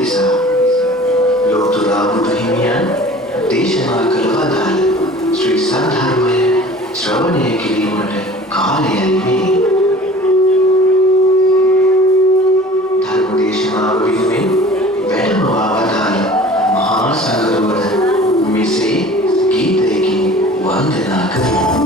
උදෙසා ලෝතුරා බුදු හිමියන් දේශනා කළ වදාළ ශ්‍රී සද්ධර්මය ශ්‍රවණය කිරීමට කාලයයි මේ. ධර්ම දේශනාව වෙනුවෙන් වැඩමවා වදාළ මහා සංඝරත්නය මෙසේ ගීතයකින් වන්දනා කරමු.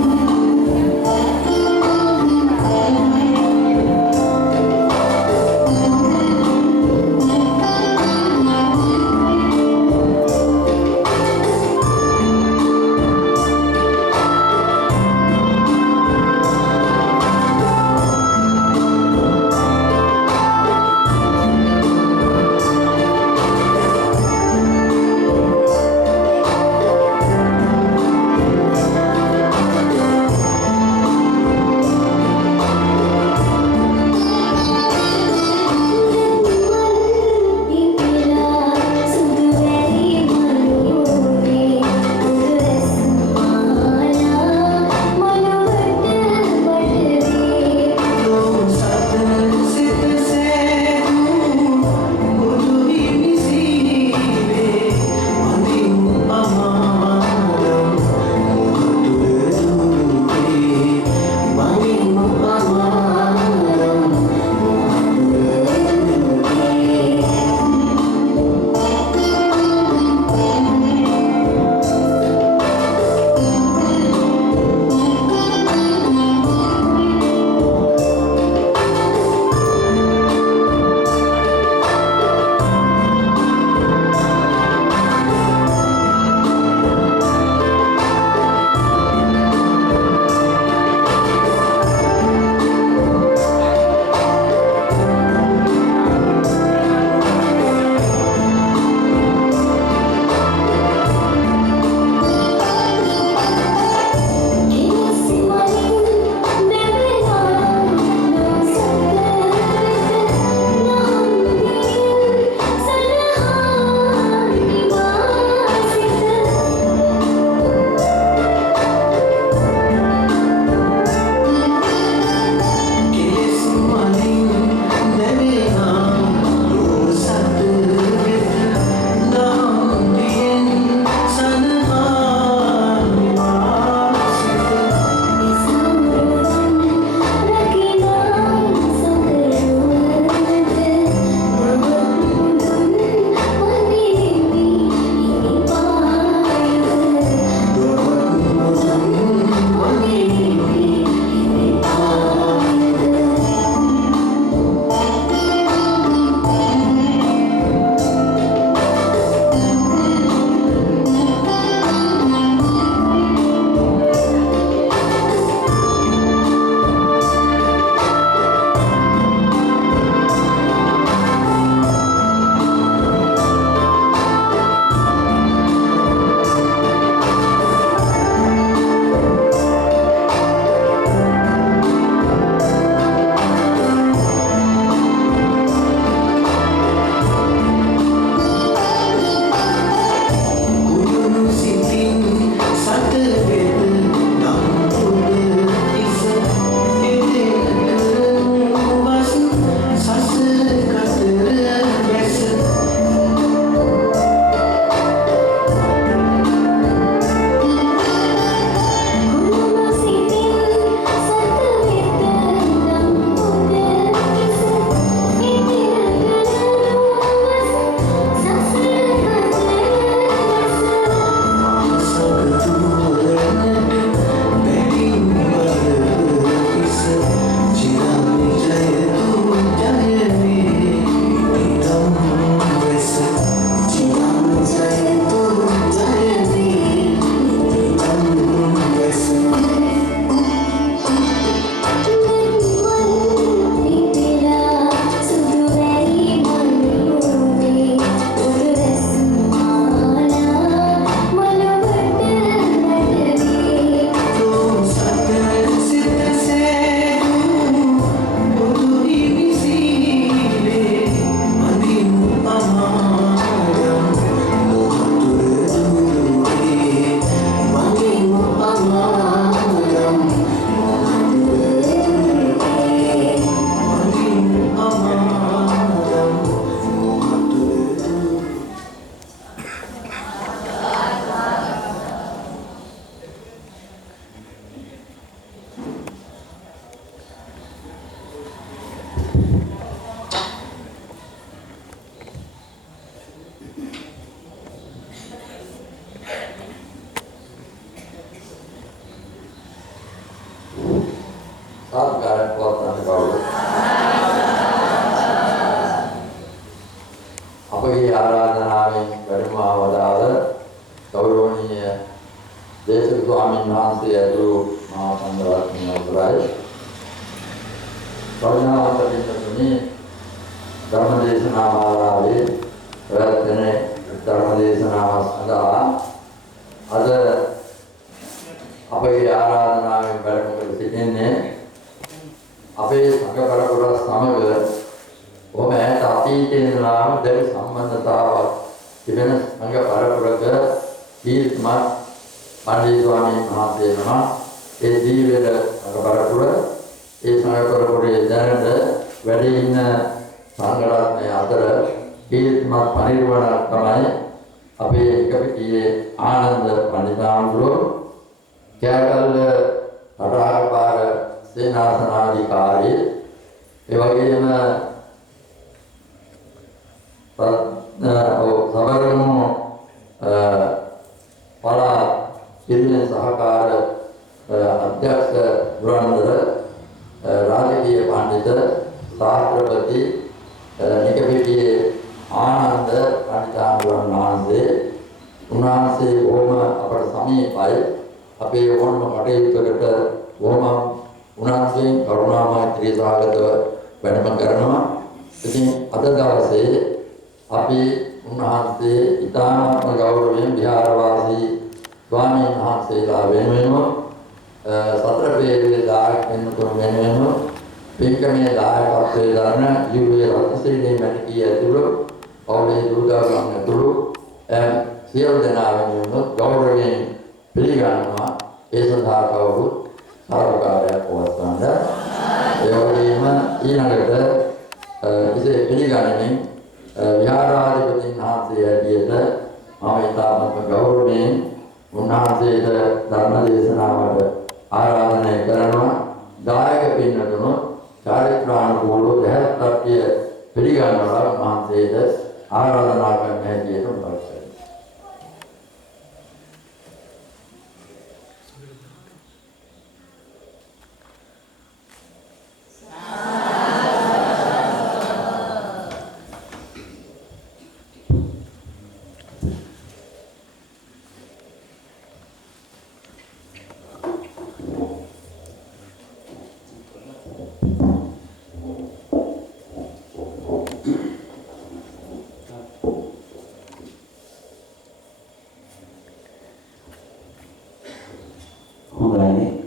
අපගේ ආරාධනාවෙන් වැඩම වදාළ ගෞරවනීය දේශක ස්වාමීන් වහන්සේ ඇතුළු මහා සංඝරත්නය අවසරයි. කරුණාවන්ත පින්තුනි, ධර්ම දේශනා මාලාවේ ප්‍රවැත්වෙන ධර්ම දේශනාව සඳහා අද අපේ ආරාධනාවෙන් වැඩම කර සිටින්නේ අපේ සංඝ පරපුර සමග ඔබ ඈත අතීතයේ ඉඳලාම දැඩි සම්බන්ධතාවක් තිබෙන සංඝ පරපුරක කීර්තිමත් පඬිතු ස්වාමීන් වහන්සේ නම ඒ දීවැඩ සංඝ පරපුර ඒ සංඝ පරපුරේ දැනට වැඩ ඉන්න සංඝ රත්නය අතර කීර්තිමත් පරිවර්තනයක් තමයි අපේ එකපිටියේ ආනන්ද පඬිතුමාණෝ කෑගල්ල රටාකාර සේනාසනාධිකාරී ඒ වගේම සබරගමු පළාත් පිරිවෙන් සහකාර අධ්‍යක්ෂ ගුණවර්ධන රාජකීය පඬිත ශාස්ත්‍රපති නිකපිටියේ ආනන්ද පඬිතුමාණන් වහන්සේ උන්වහන්සේ බොහොම අපට සමීපයි. අපේ ඕනම කටයුත්තකට බොහොම උන්වහන්සේගෙන් කරුණා මෛත්‍රී සහගතව වැඩම කරනවා. ඉතින් අද දවසේ අපි උන්වහන්සේ ඉතාමත්ම ගෞරවයෙන් විහාරවාසී ස්වාමීන් වහන්සේලා වෙනුවෙන් සතර වේදේ දායක වෙනතුරු වෙනුවෙන් පින්කමේ දායකත්වයේ දරන යුවේ රත්නශ්‍රී මැතිණිය ඇතුළු පවුලේ දුර්ගාගම ඇතුළු සියලු දෙනා වෙනුවෙන් ගෞරවයෙන් පිළිගන්නවා. ඒ සඳහා කවුරුත් සාකච්ඡාවක් පවත්වන්න. ඒ වගේම ඊළඟට ඉතින් පිළිගන්නමින් විහාරාධිපති වහන්සේ ඇටියට මම ඉතාමත් ගෞරවයෙන් උන්වහන්සේට ධර්ම දේශනාවට ආරාධනය කරනවා. දායක පින්නතුණු චාරිත්‍රානුකූලව දෙහත්ත්‍ය පිළිගන්නවා උන්වහන්සේට ආරාධනා කරන හැටියට උපස්ථිත.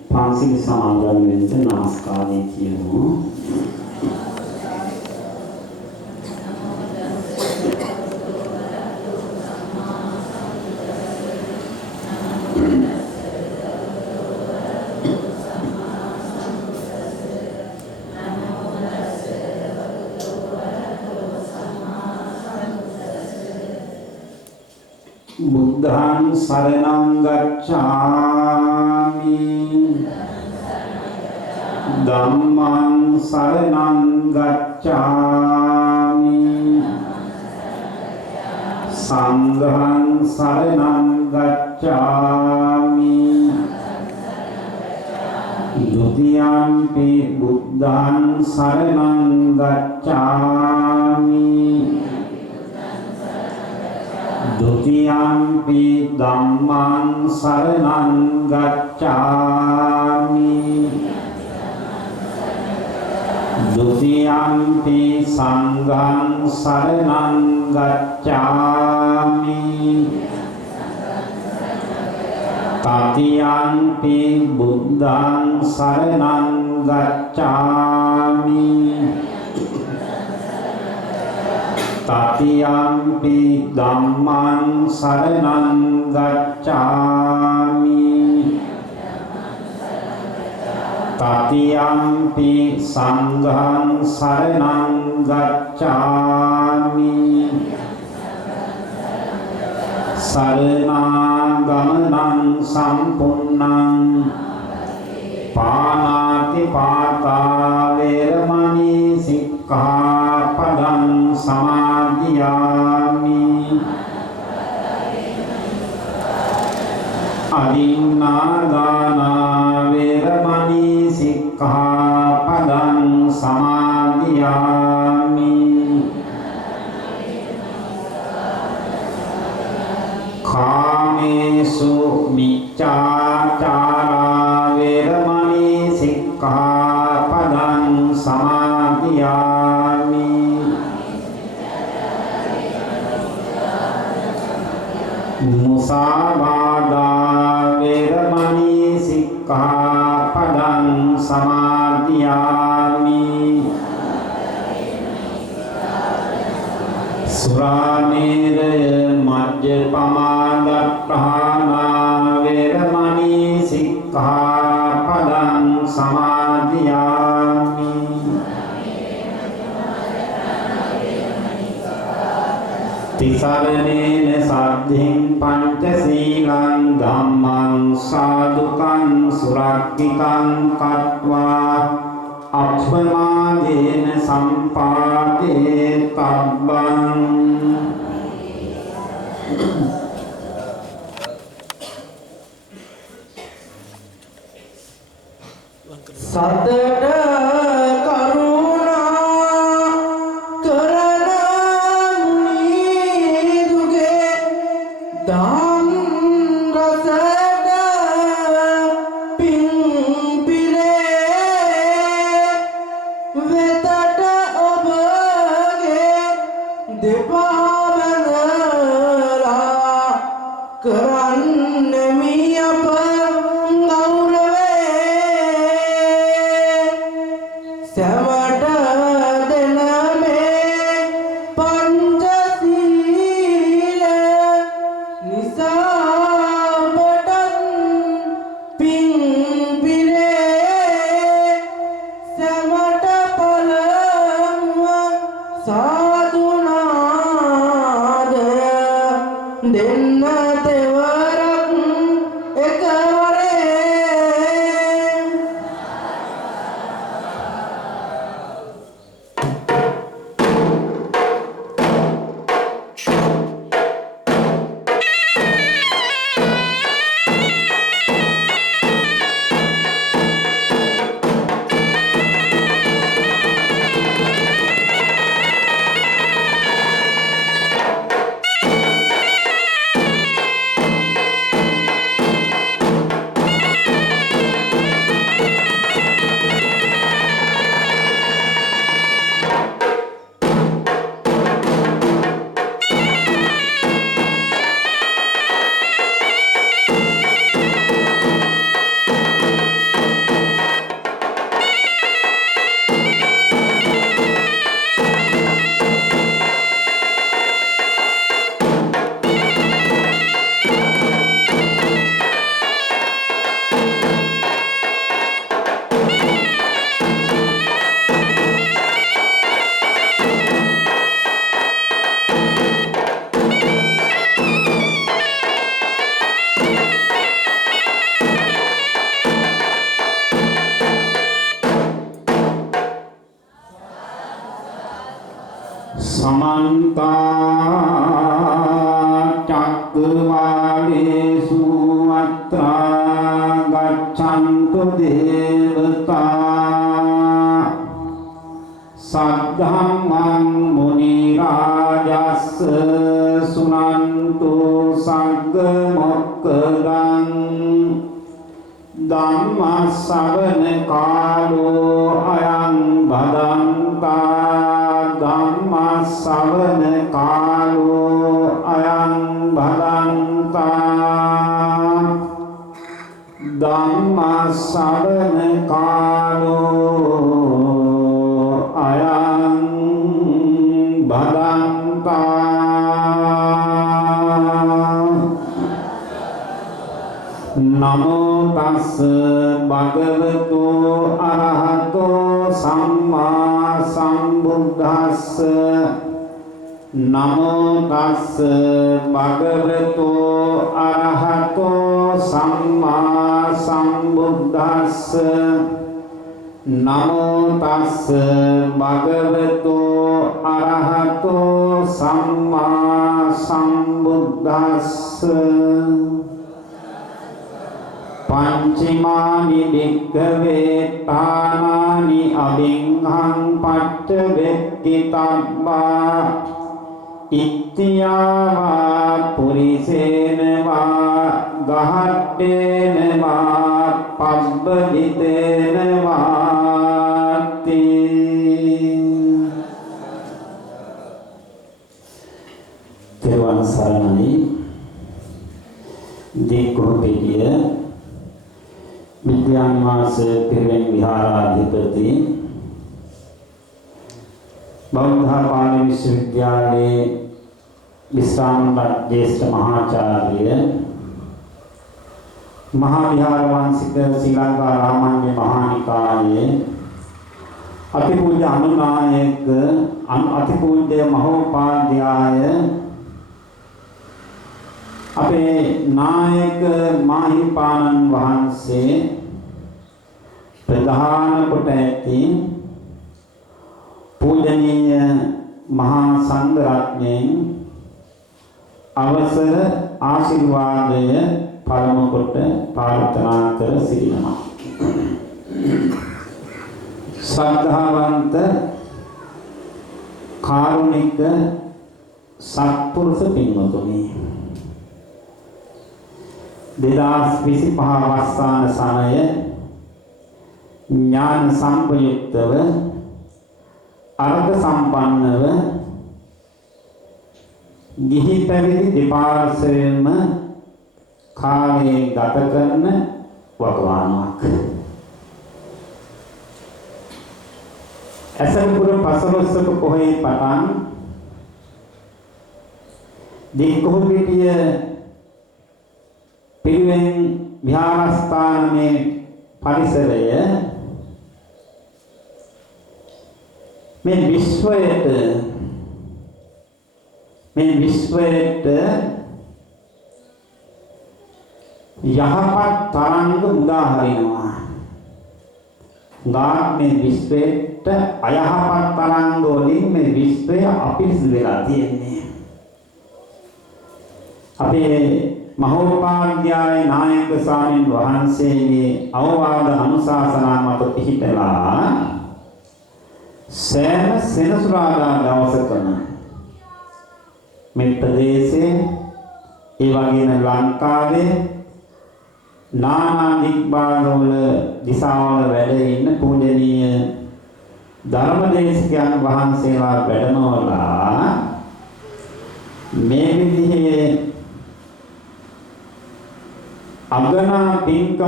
පාන්සිල් සමාදන් වෙන්න නමස්කාරය කියමු. බුද්ධං සරණං ගච්ඡාමි ධම්මං සරණං ගච්ඡාමි සංඝං සරණං ගච්ඡාමි ဒုတိယံ පි බුද්ධං සරණං ගච්ඡාමි Dutiyampi dhammang saranang gacchami Dutiyampi sanghang saranang gacchami Tatiyampi buddhang saranang gacchami Tatiyampi dhammang saranang gacchami Tatiyampi sanghang saranang gacchami Saranagamang sampunnang Panati pata veramani sikkhapadang samadhiyami Adinādāna veramani sikkhapadang samadhiyami කාමේසු මිච්ඡාචාරා වේරමණී සික්ඛාපදං සමාදියාමි මුසාවාදා වේරමණී සික්ඛාපදං සමාදියාමි සුරාමේරය මජ්ජපමා දත්තානා වේරමණී සික්ඛාපදං සමාදියාමි තිසරණේන සද්ධින් පංචශීලං ධම්මං සාදුකං සුරක්ඛිතං කତ୍වා අප්පමාදේන සම්පාදේ තබ්බං සතර කරුණා කරන මුනිදුගේ දම් රසට පිං පිරේ වෙතට ඔබගේ දෙපා බැඳලා කරන්නෙමි අප සැවට දෙන මේ පංචශීල නිසා ඔබටත් පිං පිරේ සැවට පළමුව සාදුනාදය දෙන්න තෙවරක් එකවරේ समन्ता चक्रवालेषु अत्रा गच्छन्तु देवता सद्धम्मं मुनिराजस्य सुनन्तु सग्गमोक्खदं ධම්මස්සවන කාලෝ අයං බදන්තා ධම්මස්සවන කාලෝ අයං බදන්තා ධම්මස්සවන කාලෝ අයං බදන්තා නමෝ තස්ස භගවතු අරහතෝ සම්මා සම්බුද්දස්ස නමෝ තස්ස භගවතු අරහතෝ සම්මා සම්බුද්දස්ස නමෝ තස්ස භගවතු අරහතෝ සම්මා සම්බුද්දස්ස පංචමානි භික්ඛවේ තානානි අභිංහං පට්ඨ වෙක්කිතබ්බා ඉත්‍යාවා පුරිසේන වා ගහට්ටේන වා පබ්බජිතේන වාති තෙරුවන් සරණයි දීකෝපිටිය විද්‍යානිවාස පිරිවෙන් විහාරාධිපති බෞද්ධ පාලි විශ්වවිද්‍යාලයේ විශ්‍රාම ජ්‍යෙෂ්ඨ මහාචාර්ය මහා විහාර වංශික ශ්‍රී ලංකා රාමඤ්ඤ මහානිකායේ අතිපූජ්‍ය අනුනායක අතිපූජ්‍ය මහෝපාද්‍යය අපේ නායක මාහිමිපාණන් වහන්සේ ප්‍රධාන කොට ඇති පූජනීය මහා සංඝ රත්නයන් අවසර ආශිර්වාදය පරම කොට ප්‍රාර්ථනා කර සිටිනවා. ශ්‍රද්ධාවන්ත කාරුණික සත්පුරුෂ පින්වතුනි 2025 වස්සාන සමය ඥාන සම්පයුක්තව අර්ථ සම්පන්නව ගිහි පැවිදි දෙපාර්ශ්වයෙන්ම කාලයේ ගත කරන වකවානුවක්. ඇසලපුර පසළොස්වක පොහොයේ පටන් දීකෝපිටිය පිරිවෙන් විහාරස්ථානයේ පරිසරය මේ විශ්වයට යහපත් තරංග උදාහරිනවා. මේ විශ්වයට අයහපත් තරංග වලින් මේ විශ්වය අපිරිසිදු වෙලා තියෙන්නේ. අපේ මහෝපාද්‍යය නායක ස්වාමීන් වහන්සේගේ අවවාද අනුශාසනා මත පිහිටලා සෑම සෙනසුරාදා දවසකම මේ ප්‍රදේශයේ ඒ වගේම ලංකාවේ නානා දික්භාගවල දිසාවල වැඩ ඉන්න පූජනීය ධර්මදේශකයන් වහන්සේලා වැඩමවලා මේ විදිහේ අගනා පින්කමක්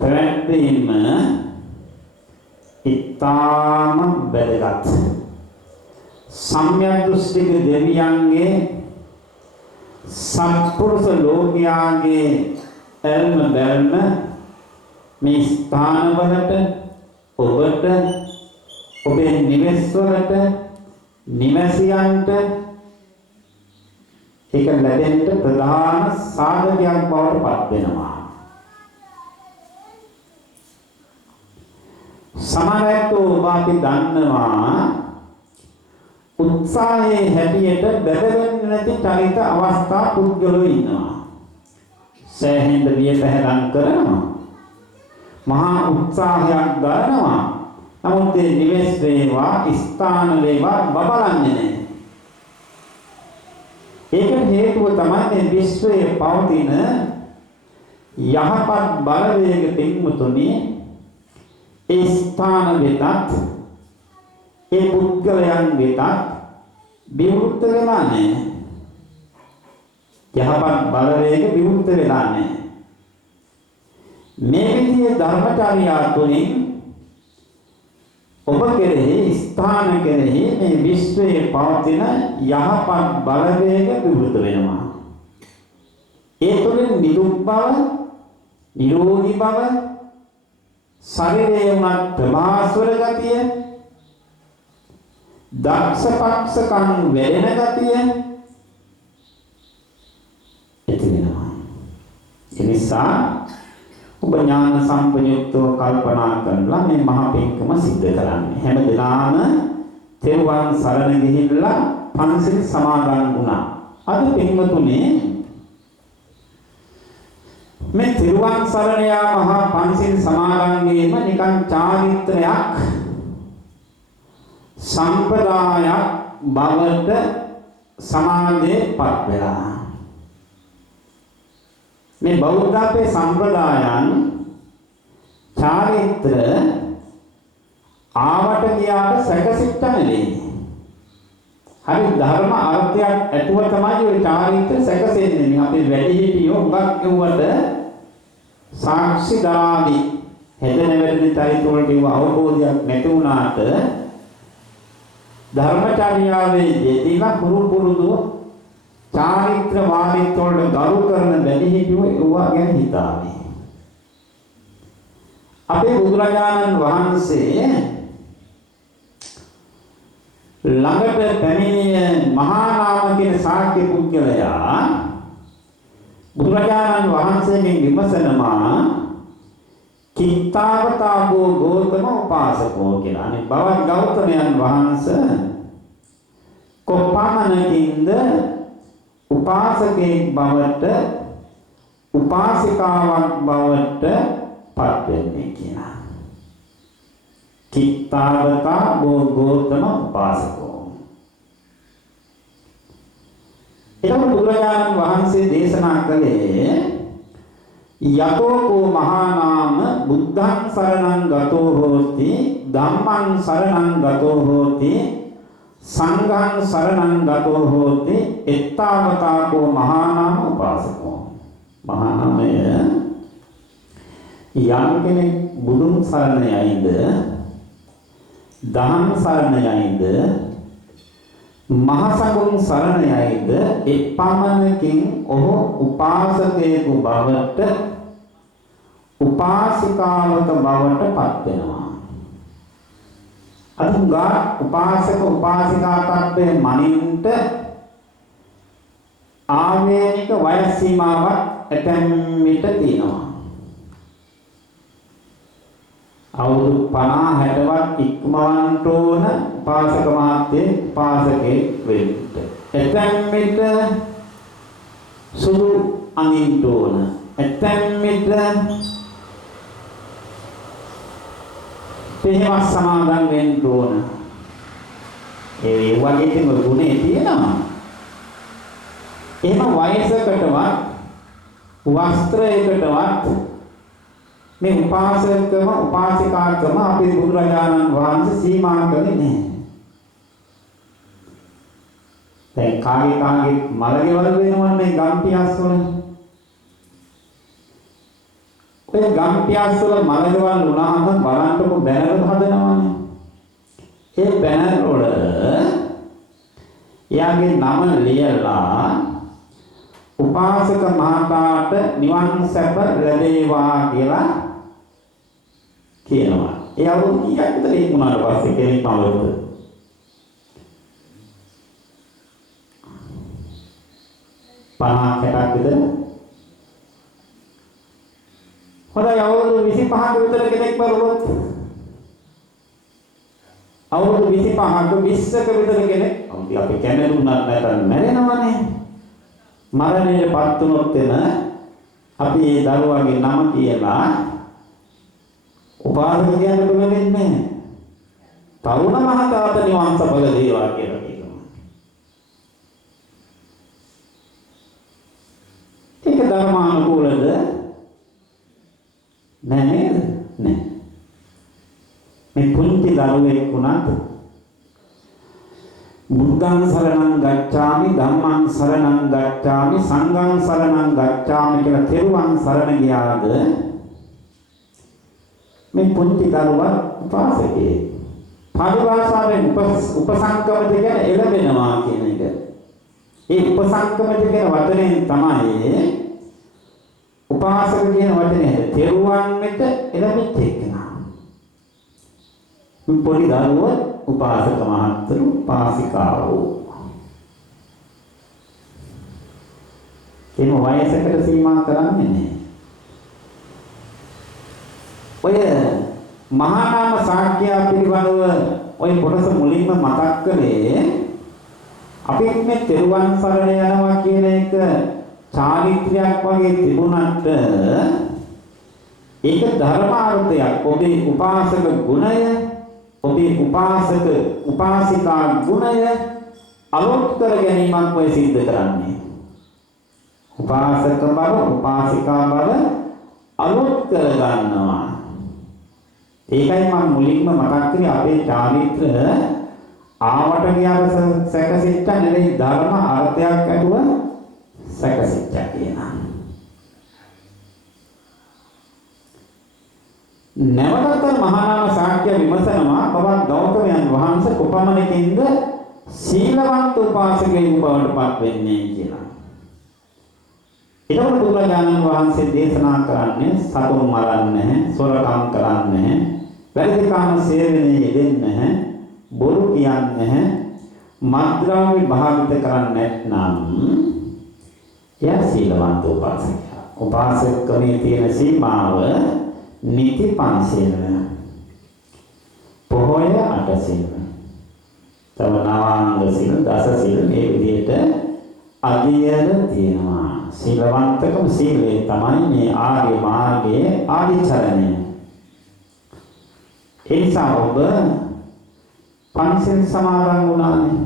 පැවැත්වීම ඉතාම වැදගත්. සම්‍යක් දෘෂ්ටික දෙවියන්ගේ සත්පුරුෂ ලෝකයාගේ එල්ම බැල්ම මේ ස්ථානවලට ඔබට ඔබේ නිවෙස්වලට නිවැසියන්ට ඒක ලැබෙන්න ප්‍රධාන සාධකයක් බවට පත් වෙනවා. සමහරවිට ඔබ අපි දන්නවා උත්සාහයේ හැටියට බැඳෙන්නේ නැති චරිත අවස්ථා පුද්ගලයෝ ඉන්නවා. සෑහෙන වියපැහැදම් කරනවා. මහා උත්සාහයක් ගන්නවා. නමුත් ඒ නිවෙස් වේවා ස්ථාන වේවා බබලන්නේ නැහැ. ඒකට හේතුව තමයි මේ විශ්වයේ පවතින යහපත් බලවේග පින්මුතුනි ඒ ස්ථාන වෙතත් ඒ පුද්ගලයන් වෙතත් විවෘත වෙලා නැහැ. යහපත් බලවේග විවෘත වෙලා නැහැ. මේ විදිහේ ධර්මචර්යා තුළින් ඔබ කෙරෙහි ස්ථාන කෙරෙහි මේ විශ්වයේ පවතින යහපත් බලවේග විවෘත වෙනවා. ඒ තුළින් නිරුක් බව, නිරෝධී බව, ශරීරයේ උනත් ප්‍රමාස්වර ගතිය, දක්ෂ පක්ෂකම් වැඩෙන ගතිය ඇති වෙනවා. ඒ නිසා ඔබ ඥාන සම්පයුක්තව කල්පනා කරලා මේ මහ පින්කම සිද්ධ කරන්නේ. හැම දිනම තෙරුවන් සරණ ගිහිල්ලා පන්සිල් සමාදන් වුණා. අද පින්වතුනි මේ තෙරුවන් සරණ යා මහා පන්සිල් සමාදන් වීම නිකන් චාරිත්‍රයක්, සම්ප්‍රදායක්, බවට සමාජයේපත් වෙලා මේ බෞද්ධ අපේ සම්ප්‍රදායන් චාරිත්‍ර ආවට ගියාට සැකසිට නෙවෙයි. හරි ධර්ම අර්ථයක් ඇතුව තමයි ওই චාරිත්‍ර සැකසෙන්නේ. අපේ වැඩිහිටියෝ හුඟක් කියුවට සාක්ෂි දාවි හැදෙන වැඩි චරිත වලට අවබෝධයක් නැති වුණාට ධර්මචර්යාවේ යෙදিলা පුරුදු චාරිත්‍ර වාරිත්‍ර වලට ගරු කරන වැඩිහිටියෝ ඒවා ගැන හිතාවේ. අපේ බුදුරජාණන් වහන්සේ ළඟට පැමිණිය මහා නාම කියන ශාක්‍ය පුද්ගලයා බුදුරජාණන් වහන්සේගෙන් විමසනවා කිත්තාවතාවෝ ගෞතම උපාසකෝ කියලා. අනේ බවත් ගෞතමයන් වහන්සේ කොපමණකින්ද උපාසකෙක් බවට උපාසිකාවක් බවට පත් වෙන්නේ කියලා. කිත්තාවතා ගෞතම උපාසකෝ. එතකොට බුදුරජාණන් වහන්සේ දේශනා කළේ යතෝකෝ මහා නාම බුද්ධං සරණං ගතෝ හෝති ධම්මං සරණං ගතෝ හෝති සංඝං සරණං ගතෝ හෝති එත්තාවතාකෝ මහා නාම උපාසකෝ. මහා නාමය යම් කෙනෙක් බුදුන් සරණ යයිද දහම් සරණ යයිද මහසඟුන් සරණ යයිද එපමණකින් ඔහු උපාසකයෙකු බවට උපාසිකාවක බවට පත් වෙනවා. අදුංගා උපාසක උපාසිකා තත්ත්වයේ මනින්ට ආවේනික වයස් සීමාවක් ඇතැම් විට තියෙනවා. අවුරුදු 50 60ක් ඉක්මවන්න ඕන උපාසක මහත්මයෙක් උපාසකෙක් වෙන්න. එතෙන් මෙත සුදු අඳින්න ඕන. එතෙන් මෙත පෙරවස් සමාදන් වෙන්න ඕන. ඒ වගේ තේ ගුණේ තියෙනවා. එහෙම වයසකටවත් වස්ත්‍රයකටවත් මේ උපාසකකම උපාසිකාකම අපේ බුදුරජාණන් වහන්සේ සීමා කළේ නැහැ. දැන් කාගේ මලගෙවල් වෙනවන්නේ ගම්පියස් වල. ඔය ගම්පියස් වල මලගෙවල් වුණාම බලන්නකො බැනර හදනවානේ. ඒ බැනර වල එයාගේ නම ලියලා උපාසක මහතාට නිවන් සැප ලැබේවා කියලා කියනවා. ඒ අවුරුදු කීයක් විතර ඉක්මුණාට පස්සේ කෙනෙක් නවලුද? 50 60ක් විතර. හොඳයි අවුරුදු 25ක විතර කෙනෙක් වරුවොත් අවුරුදු 25ක 20ක විතර කෙනෙක් අපි කැමරුණත් නැත්නම් මැරෙනවනේ. මරණයටපත් වුණොත් එන අපි ඒ දරුවාගේ නම කියලා උපාසක කියන්න පුළුවන් නැහැ. තරුණ මහතාට නිවන් සපල දේවා කියලා කියනවා. ඒක ධර්මානුකූලද? නැහැ නේද? නැහැ. මේ පුංචි දරුවෙක් වුණත් බුද්ධං සරණං ගච්ඡාමි ධම්මං සරණං ගච්ඡාමි සංඝං සරණං ගච්ඡාමි කියලා තෙරුවන් සරණ ගියාද මේ පුංචි දරුවා උපාසකේ පරිභාෂාවෙන් උපසංකමත කියන්නේ එළවෙනවා කියන එක. ඒ උපසංකමත කියන වචනයෙන් තමයි උපාසක කියන වචනේ තෙරුවන් මෙත එළවෙච්ච එකනා. පොඩි දරුවෝ උපාසක මහත්තුරු උපාසිකාවෝ. එහෙම වයසකට සීමා කරන්නේ නැහැ. ඔය මහා නාම ශාක්‍ය පිළිබඳව ඔය කොටස මුලින්ම මතක් කළේ අපි මේ තෙරුවන් සරණ යනවා කියන එක චාරිත්‍රයක් වගේ තිබුණාට ඒක ධර්මාර්ථයක්. ඔබේ උපාසක ගුණය ඔබේ උපාසිකා ගුණය අලුත් කර ගැනීමක් ඔය සිද්ධ කරන්නේ. උපාසක බව, උපාසිකා බව අලුත් කර ගන්නවා. ඒකයි මම මුලින්ම මතක් කරේ අපේ චාරිත්‍ර ආවට ගියාට සැකසිට නෙවෙයි ධර්ම අර්ථයක් ඇතුව සැකසිට කියනවා. නැවතත් මහානාම ශාක්‍ය විමසනවා බවත් ගෞතමයන් වහන්සේ කොපමණකින්ද සීලවන්ත උපාසකයෙකු බවට පත් වෙන්නේ කියලා. එතකොට බුදුරජාණන් වහන්සේ දේශනා කරන්නේ සතුන් මරන්නේ නැහැ, සොරකම් කරන්නේ නැහැ, වැරදි කාම සේවනයේ යෙදෙන්නේ නැහැ, බොරු කියන්නේ නැහැ, මත්ද්‍රව්‍ය භාවිත කරන්නේ නැත්නම් එයා සීලවන්ත උපාසකයා. උපාසකකමේ තියෙන සීමාව නිති පංචශීල, පොහොය අටසිල්, තව නවාංග සිල්, දස සිල් මේ විදිහට අධියර තියෙනවා. සීලවන්තකම සීලය තමයි මේ ආර්ය මාර්ගයේ ආදිචරණය. ඒ නිසා ඔබ පංචශීල සමාදන් වුණානේ.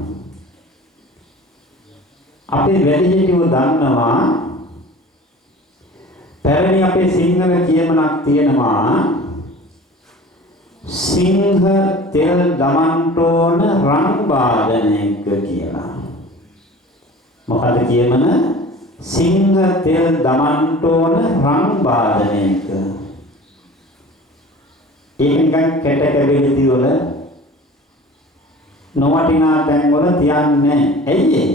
අපේ වැඩිහිටියෝ දන්නවා පැරණි අපේ සිංහල කියමනක් තියෙනවා සිංහ තෙල් දමන්න ඕන රන් බාදනයක කියලා. මොකද කියමන සිංහ තෙල් දමන්න ඕන රන් බාදනයක. ඒක නිකන් කැට කැබිලි වල නොවටිනා තැන් වල තියන්නේ. ඇයි ඒ?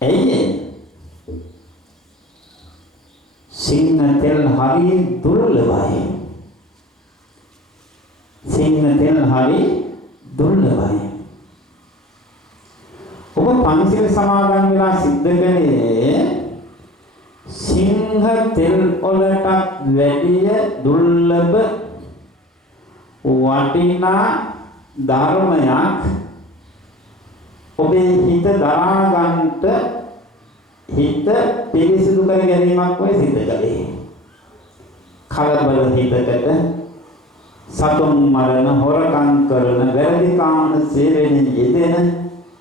ඇයි ඒ? සිංහ තෙල් හරි දුර්ලභයි. සිංහ තෙල් හරි දුර්ලභයි. ඔබ පංචශීල සමාදන් වෙලා සිද්ධ කළේ සිංහ තෙල් වලට වැඩිය දුර්ලභ වටිනා ධර්මයක් ඔබේ හිත දරා ගන්නට හිත පිරිසිදු කර ගැනීමක් වෙයි සිද්ධ කළේ. කලබල හිතකට සතුන් මරණ, හොරකම් කරන, වැරදි කාම සේවනයේ යෙදෙන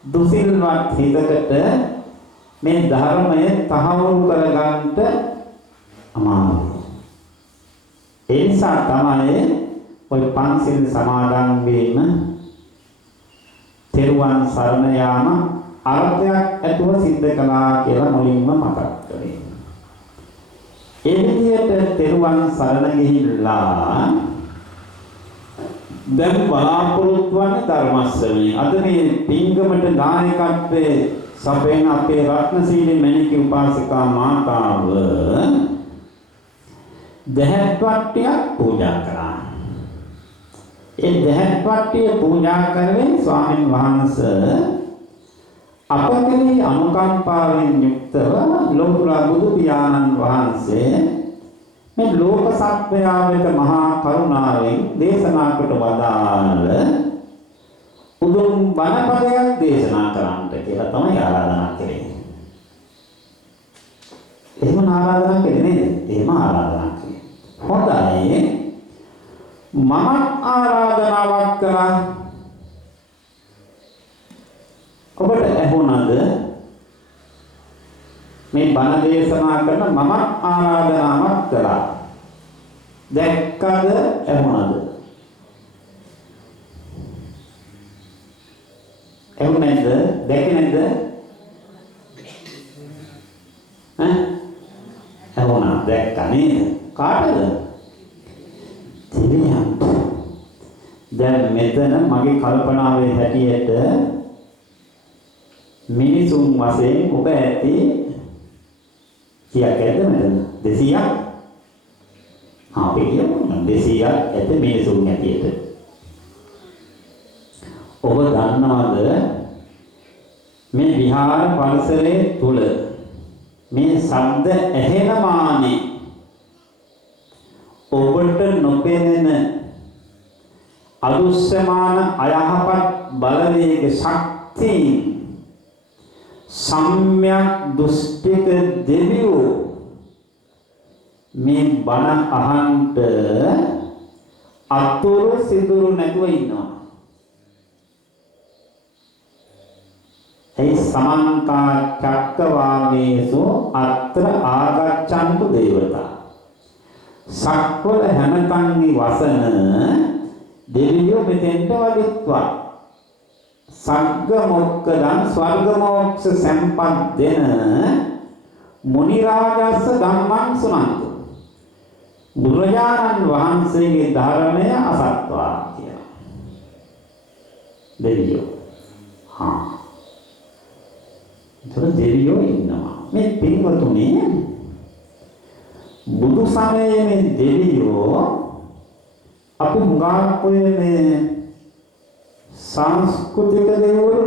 දුසිල්වත් හිතකට මේ ධර්මය තහවුරු කර ගන්නට අමාරුයි. ඒ නිසා තමයි ඔය පංචශීල සමාදන් වීම, තෙරුවන් සරණ යාම අර්ථයක් ඇතුව සිද්ධ කළා කියලා මුලින්ම මතක් කරේ. ඒ විදිහට තෙරුවන් සරණ ගිහිල්ලා දැන් බලාපොරොත්තු වන ධර්ම ශ්‍රවණය. අද මේ පින්ගමට දායකත්වයේ සපයන අපේ රත්නශීලී මණික උපාසිකා මාතාව දහත් වට්ටියක් පූජා කළා. ඒ දහත් වට්ටිය පූජා කරමින් ස්වාමීන් වහන්සේ අප කෙරෙහි අනුකම්පාවෙන් යුක්තව ලෝතුරා බුදු පියාණන් වහන්සේ මේ ලෝක සත්වයා වෙත මහා කරුණාවෙන් දේශනා කොට වදාළ උතුම් බණපදයක් දේශනා කරන්නට කියලා තමයි ආරාධනා කරේ. එහෙම ආරාධනා කරේ නේද? එහෙම ආරාධනා කරේ. හොඳයි. මම ආරාධනාවක් කළා. ඔබට ඇහුණාද මේ බණ දේශනා කරන මම ආරාධනාවක් කළා. දැක්කද? ඇහුණාද? ඇහුන්නේ නැද්ද? දැක්කේ නැද්ද? ඇහුණා, දැක්කා නේද? කාටද? තිරියන්ට. දැන් මෙතන මගේ කල්පනාවේ හැටියට මිනිසුන් වශයෙන් ඔබ ඇති කීයක් ඇද්ද මෙතන? 200ක්? අපි කියමු 200ක් ඇත මිනිසුන් ඇටියට. ඔබ දන්නවද මේ විහාර පරිසරයේ තුල මේ ශබ්ද ඇහෙන මානේ ඔබට නොපෙනෙන අදුස්සමාන අයහපත් බලවේග ශක්තිය සම්‍යක් දුෂ්ටික දෙවියෝ මේ බණ අහන්ට අතුරු සිදුරු නැතුව ඉන්නවා. ඒ සමන්තා චක්කවාලේසු අත්‍ර ආගච්ඡන්තු දේවතා. සක්වල හැමතන්හි වසන දෙවියෝ මෙතෙන්ට වඩිත්වා. සග්ග මොක්කදං ස්වර්ග මොක්ෂ සම්පත් දෙන මුනි රාජස්ස ධම්මං සුනන්තු. බුදුරජාණන් වහන්සේගේ ධර්මය අසත්වා කියලා. දෙවියෝ. ඒතර දෙවියෝ ඉන්නවා. මේ පින්වතුනි බුදු සමයේ මේ දෙවියෝ අපි මුගාක් මේ සංස්කෘතික දෙවිවරු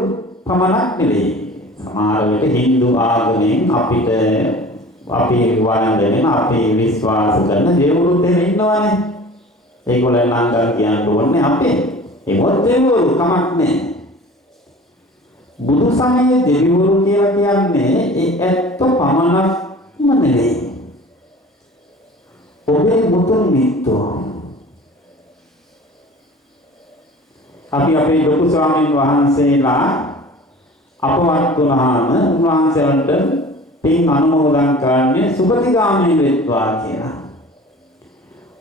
පමණක් නෙවෙයි. සමහර විට Hindu ආගමෙන් අපිට අපි වළඳගෙන අපි විශ්වාස කරන දෙවිවරුත් ඉන්නවානේ. ඒගොල්ලන් නම් කියන්න ඕනේ අපේ. ඒවත් දෙවිවරු කමක් නැහැ. බුදු සමයේ දෙවිවරු කියලා කියන්නේ ඒ ඇත්ත පමණක්ම නෙවෙයි. ඔබේ මුතුන් මිත්තෝ. අපි අපේ ලොකු ස්වාමීන් වහන්සේලා අපවත් වුණාම උන්වහන්සේන්ට පින් අනුමෝදන් කරන්නේ සුගතිගාමී වෙත්වා කියලා.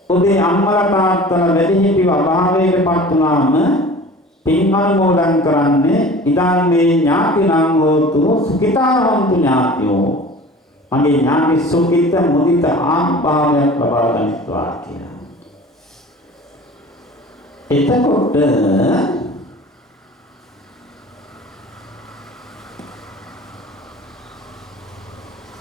ඔබේ අම්මලා තාත්තලා වැඩිහිටිව අභාවයටපත් වුණාම පින් අනුමෝදන් කරන්නේ ඉදන් මේ ඥාතිනම් හෝතු සුඛිතා හොන්තු ඥාතියෝ. මගේ ඥාති සුඛිත මුදිත ආභාවයක් ලබා ගන්නවා කියලා. එතකොට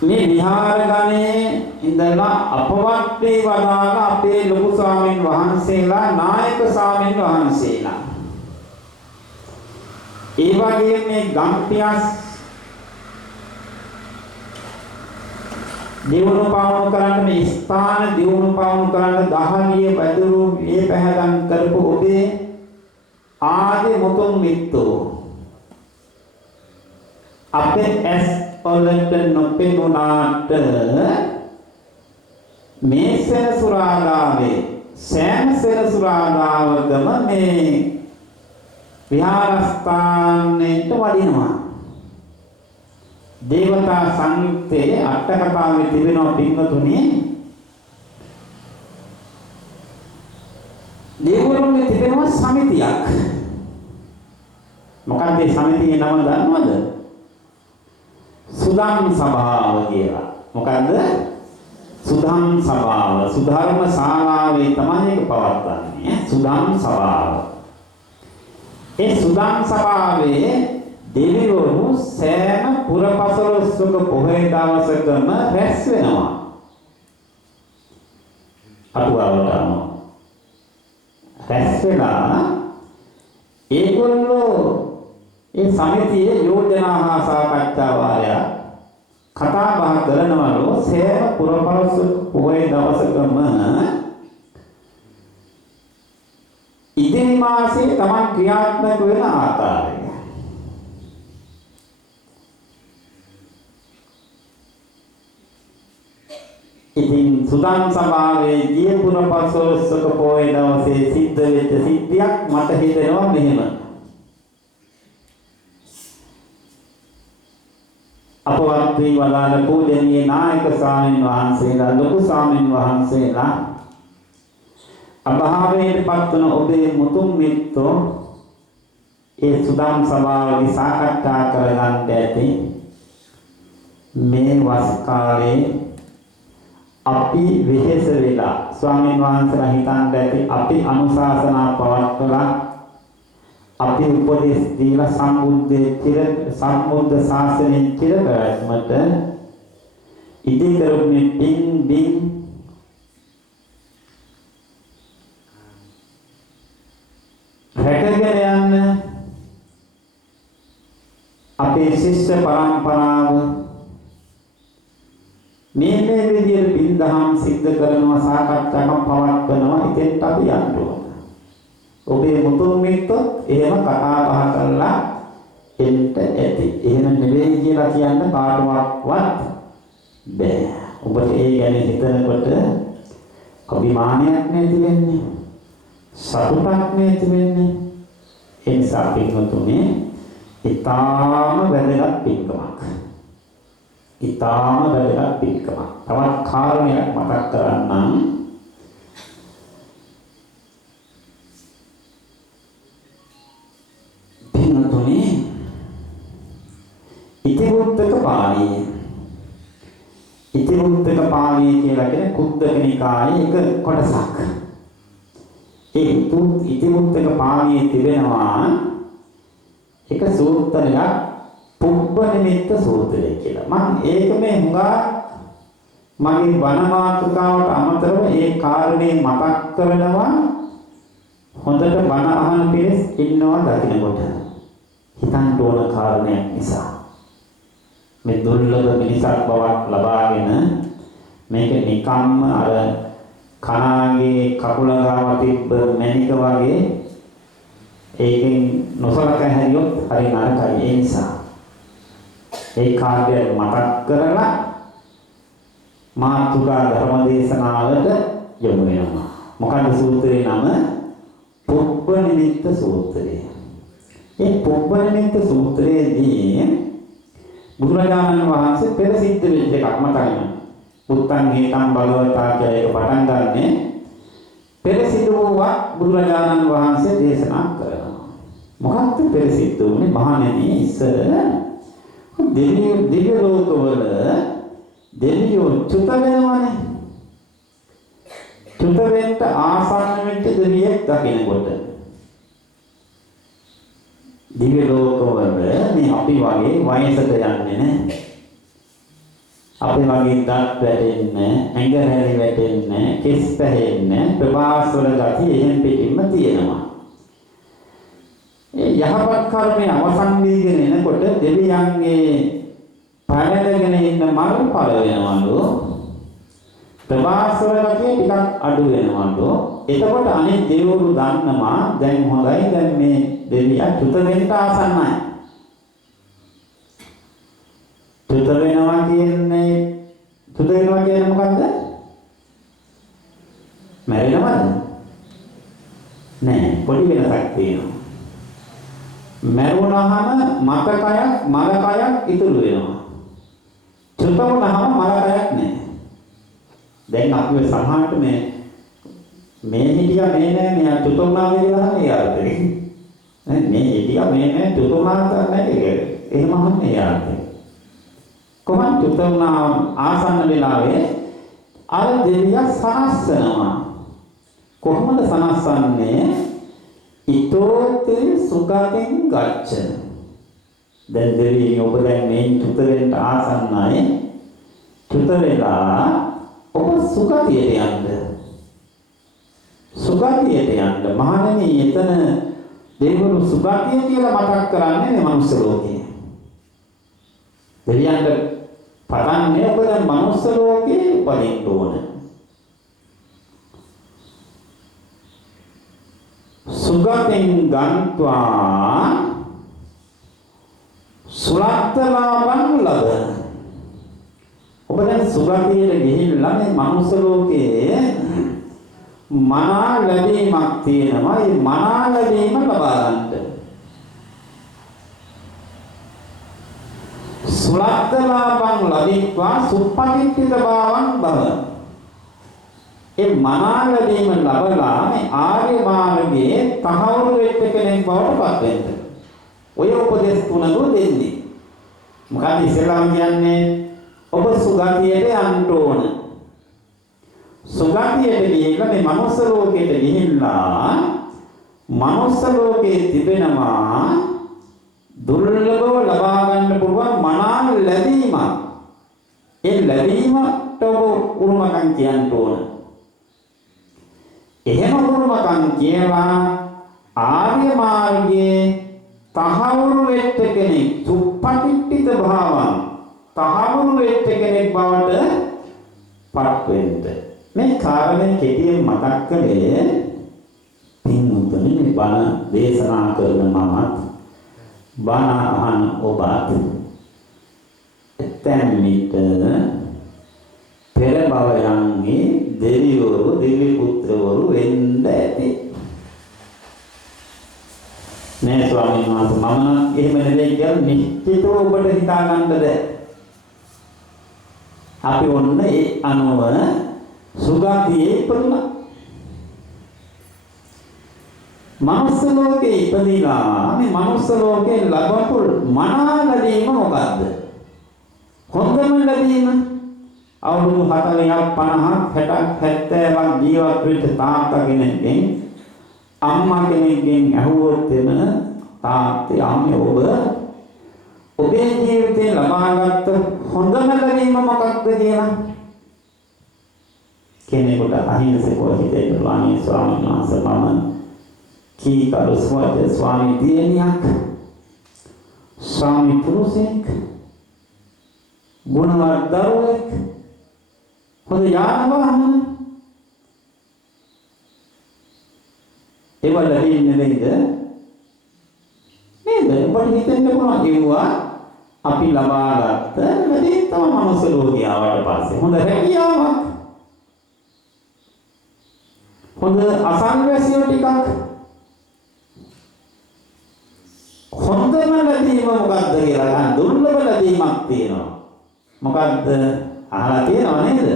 මේ විහාර ගණේ ඉඳලා අපවත් වේ වදාළ අපේ ලොකු ස්වාමීන් වහන්සේලා නායක ස්වාමීන් වහන්සේලා. ඒ වගේ මේ ගම්පියස් දියුණු පාවුණු කරන්න මේ ස්ථාන දියුණු පාවුණු කරන්න දහලිය බැදුරු මේ පැහැදම් කරපු ඔබේ ආදී මුතුන් මිත්තෝ අපේ ඇස් වලට නොපෙනුනාට මේ සෙනසුරාදාවේ සෑම සෙනසුරාදාවකම මේ විහාරස්ථානයට වඩිනවා. දේවතා සංයුත්තේ අට කතාවේ තිබෙනවා පින්වතුනි. දේවරුන්ගේ තිබෙනවා සමිතියක්. මොකක්ද මේ සමිතියේ නම දන්නවද? සුදම් සභාව කියලා. මොකද්ද? සුදම් සභාව. සුධර්ම ශාලාවේ තමයි ඒක පවත්වන්නේ. සුදම් සභාව. ඒ සුදම් සභාවේ දෙවිවරු සෑම පුරපසළොස්වක පොහොය දවසකම රැස් වෙනවා. අටුවාවටම රැස් වෙලා ඒගොල්ලෝ ඒ සමිතියේ යෝජනා හා සාකච්ඡා වාරය කතා බහ කරනවලු සෑම පුරපසළොස්වක පොහොය දවසකම ඉදිරි මාසයේ තමන් ක්‍රියාත්මක වෙන ආකාරය. ඉතින් සුදම් සභාවේ ගිය පුරපසළොස්වක පොහොය දවසේ සිද්ධ වෙච්ච සිද්ධියක් මට හිතෙනවා මෙහෙම. අපවත් වී වදාළ පූජනීය නායක ස්වාමීන් වහන්සේලා ලොකු ස්වාමීන් වහන්සේලා අභාවයටපත් වන ඔබේ මුතුන් මිත්තෝ ඒ සුදම් සභාවේ සාකච්ඡා කරගන්න ඇති මේ වස් කාලේ අපි විහෙස වෙලා ස්වාමීන් වහන්සේලා හිතන්න ඇති අපි අනුශාසනා පවත්වලා අපි උපදෙස් දීලා සම්බුද්ධ ශාසනයෙන් චිර පැවැත්මට ඉදි කරුනේ පින් රැකගෙන යන්න අපේ ශිෂ්‍ය පරම්පරාව මේ විදිහට පින්දහම් සිද්ධ කරනවා සාකච්ඡාවක් පවත්වනවා ඉතින් අපි යන්න ඕන. ඔබේ මුතුන් මිත්තොත් එහෙම කතා බහ කරලා එන්න ඇති. එහෙම නෙවෙයි කියලා කියන්න කාටවත් බෑ. ඔබට ඒ ගැන හිතනකොට අභිමානයක් නැති වෙන්නේ. සතුටක් නැති වෙන්නේ. ඒ නිසා පින්වතුනි ඊටාම වැදගත් පින්කමක්. ඊටාම වැදගත් පින්කමක්. තවත් කාරණයක් මතක් කරන්නම්. පින්තුනි ඉතිවුත්තක පාළිය. ඉතිවුත්තක පාළිය කියලා කියන්නේ කුද්දක නිකායේ එක කොටසක්. ඒ ඉතිවුත්තක පාළියේ තිබෙනවා එක සූත්‍රයක් පුබ්බ නිමිත්ත සූත්‍රය කියලා. මම ඒක මේ හුඟා මගේ වන මාතෘකාවට අමතරව ඒ කාරණේ මතක් කරනවා. හොඳට බණ අහන පිරිස් ඉන්නවා දකින්නකොට. හිතන්න ඕන කාරණයක් නිසා. මේ දුර්ලභ මිනිසක් බවක් ලබාගෙන මේක නිකම්ම අර කනාගේ කකුල ගාව තිබ්බ මැණික වගේ ඒකෙන් නොසලකා හැරියොත් හරි නරකයි. ඒ නිසා ඒ කාර්යය මතක් කරලා මාතුකා ධර්ම දේශනාවට යොමු වෙනවා. මොකද සූත්‍රේ නම පුබ්බ නිමිත්ත සූත්‍රය. මේ පුබ්බ නිමිත්ත සූත්‍රයේදී බුදුරජාණන් වහන්සේ පෙර සිද්ධ වෙච්ච එකක් මතකයි. පුත්තං හේතං බලවතා කියලා එක පටන් ගන්නනේ පෙර සිදු වූවක් බුදුරජාණන් වහන්සේ දේශනා කරනවා. මොකක්ද පෙර සිද්ධ වුනේ? මහණෙනි ඉස්සර දිව්‍ය ලෝකවල දෙවියෝ චුත වෙනවනේ. චුත වෙන්න ආසන්න වෙච්ච දෙවියෙක් දකිනකොට දිව්‍ය ලෝකවල මේ අපි වගේ වයසට යන්නේ නැහැ. අපි වගේ දත් වැටෙන්නේ, ඇඟ හැරි වැටෙන්නේ, කෙස් පැහෙන්නේ, ප්‍රවාසවල ගති එහෙන් පිටින්ම තියෙනවා. ඒ යහපත් කර්මයේ අවසන් වීගෙන එනකොට දෙවියන්ගේ පැනගෙන ඉන්න මල් පල වෙනවලු. ප්‍රවාසවල ගතිය ටිකක් අඩු වෙනවලු. එතකොට අනිත් දෙවිවරු දන්නවා දැන් හොඳයි, දැන් මේ දෙවියා චුත වෙන්න ආසන්නයි. චුත වෙනවා කියන්නේ මොකද්ද? මැරෙනවද? නෑ, පොඩි වෙනසක් තියෙනවා. මැරුණාම මලකයක් ඉතුරු වෙනවා. චුත වුණාම මලකයක් නෑ. දැන් අපි සමහරට මේ හිටියා මේ නෑ මෙයා චුත වුණා කියලා හන්නේ යාළුවනේ. මේ හිටියා මේ නෑ චුත වුණා නැහැ. එහෙම හන්නේ යාළුවනේ. කොහොමද චුත වුණා ආසන්න වෙලාවේ අර දෙවියා සනස්සනවා. කොහොමද සනස්සන්නේ? ඊතෝති සුගතෙන් ගච්ඡ. දැන් දෙවියන් ඔබ දැන් මේ චුත වෙන්න ආසන්නයි. චුත වෙලා ඔබ සුගතියට යන්න. සුගතියට යන්න. මහණෙනි එතන දෙවිවරු සුගතිය කියලා මතක් කරන්නේ මේ මනුස්ස ලෝකේ. දෙවියන්ට පතන්නේ ඔබ දැන් මනුස්ස ලෝකේ උපදින්න ඕන. සුගතෙන් ගන්්වා සුලත්තලාභං ලබන. ඔබ දැන් සුගතියට ගිහිල්ලා මේ මනුස්ස ලෝකයේ මනා ලැබීමක් තියෙනවා. ඒ මනා ලැබීම ලබා ගන්න. සුලත්තලාභං ලබිත්වා සුප්පටිච්චිත භාවං භව. ඒ මනා ලැබීම ලබලා මේ ආර්ය මාර්ගයේ තහවුරු වෙච්ච කෙනෙක් බවට පත් වෙන්න. ඔය උපදේශ තුනක් දෙන්නේ. මොකද ඉස්ලාම් කියන්නේ ඔබ සුගතියට යන්න ඕන. සුගතියට ගිහිල්ලා මේ මනුස්ස ලෝකයට ගිහිල්ලා මනුස්ස ලෝකයේ තිබෙනවා දුර්ලභව ලබා ගන්න පුළුවන් මනා ලැබීමක්. ඒ ලැබීමට ඔබ උරුමකම් කියන්න ඕන. එහෙම උරුමකම් කියලා ආර්ය මාර්ගයේ තහවුරු වෙච්ච කෙනෙක් සුප්පටිච්චිත භාවං තහවුරු වෙච්ච කෙනෙක් බවට පත් වෙන්න. මේ කාරණේ කෙටියෙන් මතක් කළේ පින්වතුනි මේ බණ දේශනා කරන මමත් බණ අහන ඔබත් එතෙන් මිට පෙර භවයන්හි දෙවිවරු දිව්‍ය පුත්‍රවරු වෙන්න ඇති. මේ ස්වාමීන් වහන්සේ මම නම් එහෙම නෙවෙයි කියලා නිශ්චිතව ඔබට හිතා ගන්න බැහැ. අපි ඔන්න ඒ අනුව සුගතියේ ඉපදුණා. මනුස්ස ලෝකේ ඉපදිලා මේ මනුස්ස ලෝකේ ලබපු මනා ලැබීම මොකද්ද? හොඳම ලැබීම අවුරුදු 40ක් 50ක් 60ක් 70ක් ජීවත් වෙච්ච තාත්තා කෙනෙක්ගෙන් අම්මා කෙනෙක්ගෙන් අහුවොත් එන තාත්තේ අම්මේ ඔබේ ජීවිතේ ලබාගත් හොඳම ලැබීම මොකක්ද කියලා කෙනෙකුට අහිංසකව හිතේ ස්වාමීන් වහන්සේ මම කීකරු ස්වාමී දියණියක් ස්වාමී පුරුෂයෙක් ගුණවත් දරුවෙක් හොඳ යාන වාහන ඒව ලැබෙන්නේ නේද? ඔබට හිතෙන්න පුළුවන් ඒවා අපි ලබාගත්ත වැඩි තම මනුස්ස ලෝකේ ආවට පස්සේ හොඳ හැකියාවක් හොඳ අසල්වැසියෝ ටිකක් හොඳම ලැබීම මොකක්ද කියලා ගන්න දුර්ලභ ලැබීමක් තියෙනවා. මොකක්ද? අහලා තියෙනව නේද?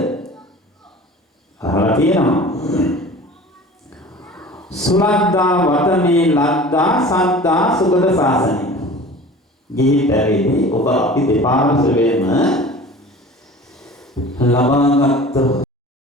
අහලා තියෙනවා. සුලද්දා වතමේ ලද්දා සද්දා සුගත සාසනය. ගිහි පැවිදි ඔබ අපි දෙපාර්ශ්වයෙන්ම ලබාගත්